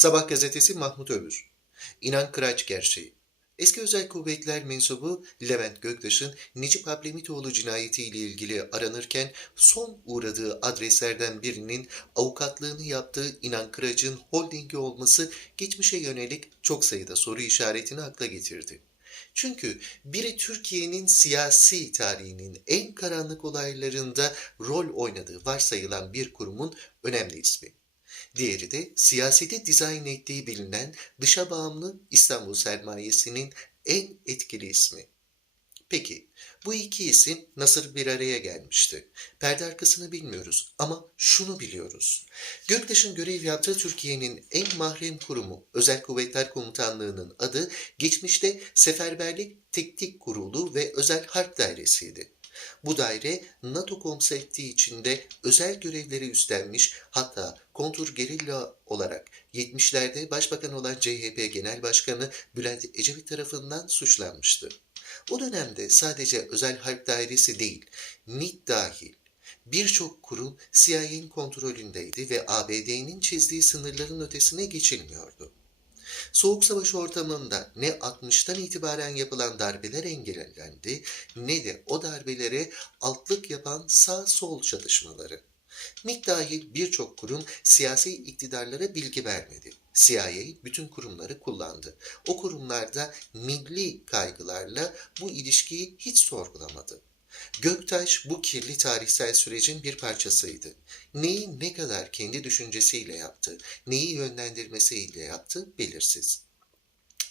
Sabah gazetesi Mahmut Övür. İnan Kıraç gerçeği. Eski Özel Kuvvetler mensubu Levent Göktaş'ın Necip Ablemitoğlu cinayetiyle ilgili aranırken son uğradığı adreslerden birinin avukatlığını yaptığı İnan Kıraç'ın holdingi olması geçmişe yönelik çok sayıda soru işaretini akla getirdi. Çünkü biri Türkiye'nin siyasi tarihinin en karanlık olaylarında rol oynadığı varsayılan bir kurumun önemli ismi. Diğeri de siyaseti dizayn ettiği bilinen dışa bağımlı İstanbul sermayesinin en etkili ismi. Peki bu iki isim nasıl bir araya gelmişti? Perde arkasını bilmiyoruz ama şunu biliyoruz. Göktaş'ın görev yaptığı Türkiye'nin en mahrem kurumu Özel Kuvvetler Komutanlığı'nın adı geçmişte Seferberlik Teknik Kurulu ve Özel Harp Dairesi'ydi. Bu daire NATO konsepti içinde özel görevleri üstlenmiş hatta kontrgerilla olarak 70'lerde başbakan olan CHP Genel Başkanı Bülent Ecevit tarafından suçlanmıştı. O dönemde sadece özel harp dairesi değil, MİT dahil birçok kurum CIA'nin kontrolündeydi ve ABD'nin çizdiği sınırların ötesine geçilmiyordu. Soğuk savaş ortamında ne 60'tan itibaren yapılan darbeler engellendi ne de o darbelere altlık yapan sağ-sol çatışmaları. MİT dahil birçok kurum siyasi iktidarlara bilgi vermedi. CIA bütün kurumları kullandı. O kurumlarda milli kaygılarla bu ilişkiyi hiç sorgulamadı. Göktaş bu kirli tarihsel sürecin bir parçasıydı. Neyi ne kadar kendi düşüncesiyle yaptı, neyi yönlendirmesiyle yaptı belirsiz.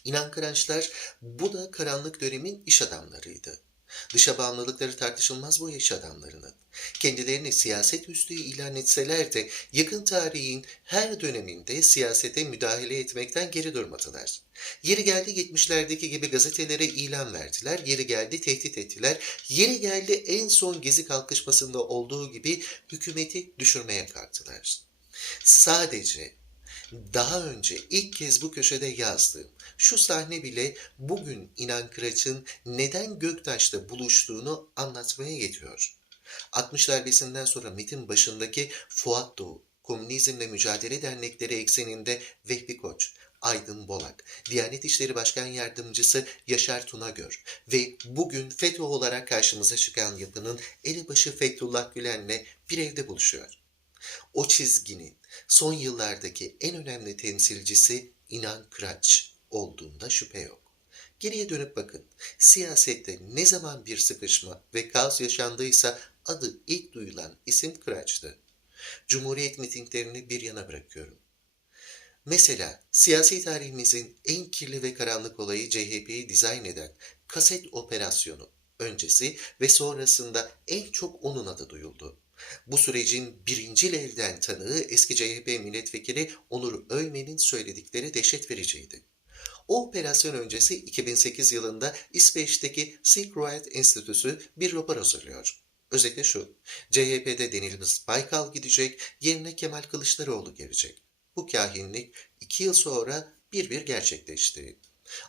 İnan Kırançlar bu da karanlık dönemin iş adamlarıydı. Dışa bağımlılıkları tartışılmaz bu iş adamlarının. Kendilerini siyaset üstü ilan etseler de yakın tarihin her döneminde siyasete müdahale etmekten geri durmadılar. Yeri geldi 70'lerdeki gibi gazetelere ilan verdiler, yeri geldi tehdit ettiler, yeri geldi en son gezi kalkışmasında olduğu gibi hükümeti düşürmeye kalktılar. Sadece daha önce ilk kez bu köşede yazdığım şu sahne bile bugün İnan Kıraç'ın neden Göktaş'ta buluştuğunu anlatmaya yetiyor. 60 darbesinden sonra MİT'in başındaki Fuat Doğu, Komünizmle Mücadele Dernekleri ekseninde Vehbi Koç, Aydın Bolak, Diyanet İşleri Başkan Yardımcısı Yaşar Tunagör ve bugün FETÖ olarak karşımıza çıkan yapının elebaşı Fethullah Gülen'le bir evde buluşuyor. O çizginin son yıllardaki en önemli temsilcisi İnan Kıraç olduğunda şüphe yok. Geriye dönüp bakın, siyasette ne zaman bir sıkışma ve kaos yaşandıysa adı ilk duyulan isim Kıraç'tı. Cumhuriyet mitinglerini bir yana bırakıyorum. Mesela siyasi tarihimizin en kirli ve karanlık olayı CHP'yi dizayn eden kaset operasyonu öncesi ve sonrasında en çok onun adı duyuldu. Bu sürecin birinci elden tanığı eski CHP milletvekili Onur Öymen'in söyledikleri dehşet vericiydi. O operasyon öncesi 2008 yılında İsveç'teki Silk Road Enstitüsü bir rapor hazırlıyor. Özetle şu, CHP'de Deniz Baykal gidecek, yerine Kemal Kılıçdaroğlu gelecek. Bu kahinlik iki yıl sonra bir bir gerçekleşti.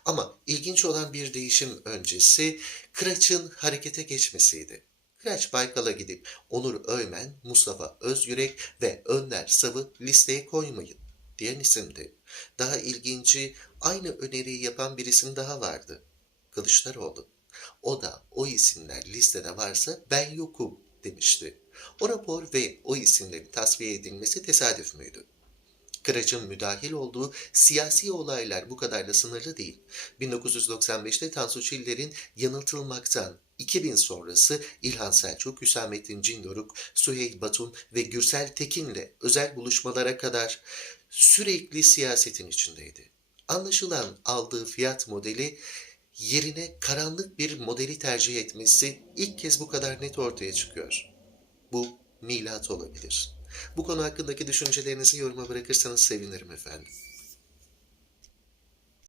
Ama ilginç olan bir değişim öncesi Kıraç'ın harekete geçmesiydi. Kıraç Baykal'a gidip Onur Öymen, Mustafa Özyürek ve Önder Sav'ı listeye koymayın diyen isimdi. Daha ilginci aynı öneriyi yapan bir isim daha vardı. Kılıçdaroğlu. O da o isimler listede varsa ben yokum demişti. O rapor ve o isimlerin tasfiye edilmesi tesadüf müydü? Kıraç'ın müdahil olduğu siyasi olaylar bu kadar da sınırlı değil. 1995'te Tansu Çiller'in yanıltılmaktan 2000 sonrası İlhan Selçuk, Hüsamettin Cindoruk, Süheyl Batun ve Gürsel Tekin'le özel buluşmalara kadar sürekli siyasetin içindeydi. Anlaşılan aldığı fiyat modeli yerine karanlık bir modeli tercih etmesi ilk kez bu kadar net ortaya çıkıyor. Bu milat olabilir. Bu konu hakkındaki düşüncelerinizi yoruma bırakırsanız sevinirim efendim.